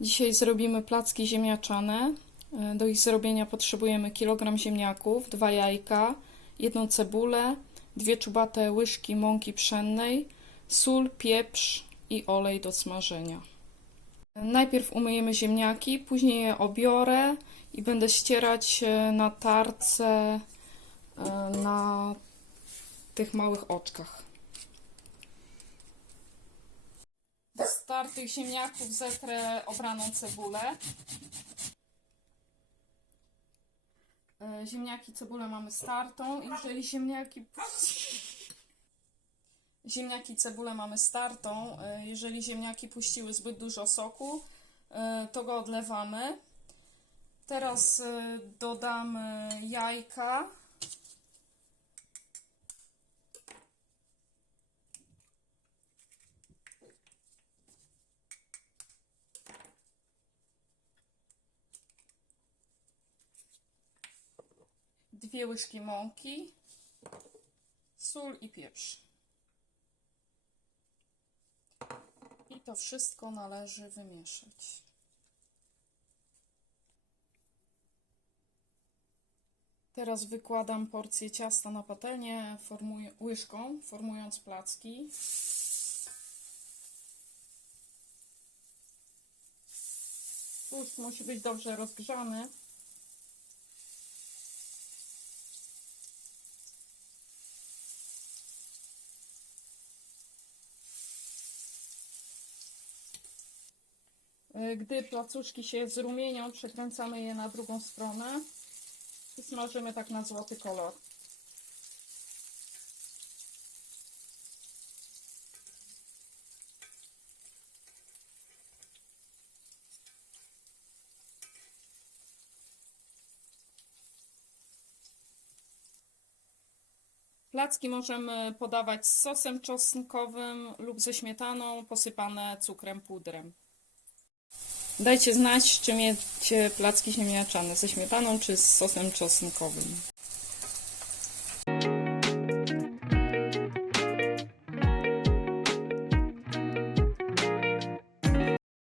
Dzisiaj zrobimy placki ziemniaczane. E, Do ich zrobienia potrzebujemy kilogram ziemniaków, dwa jajka, jedną cebulę, dwie czubate łyżki mąki pszennej, sól, pieprz i olej do smażenia. Najpierw umyjemy ziemniaki, później je obiorę i będę ścierać e, na tarce e, na tych małych oczkach. Do startych ziemniaków zetrę obraną cebulę. E, Ziemniaki, cebulę mamy startą. Jeżeli ziemniaki... Ziemniaki, cebulę mamy startą. E, Jeżeli ziemniaki puściły zbyt dużo soku, e, to go odlewamy. Teraz dodamy jajka. Dwie łyżki mąki, sól i pieprz. I to wszystko należy wymieszać. Teraz wykładam porcję ciasta na patelnię formuj- łyżką, formując placki. Tłuszcz musi być dobrze rozgrzany. Gdy placuszki się zrumienią, przekręcamy je na drugą stronę i smażymy tak na złoty kolor. Placki możemy podawać z sosem czosnkowym lub ze śmietaną, posypane cukrem, pudrem. Dajcie znać, czy jecie placki ziemniaczane ze śmietaną czy z sosem czosnkowym.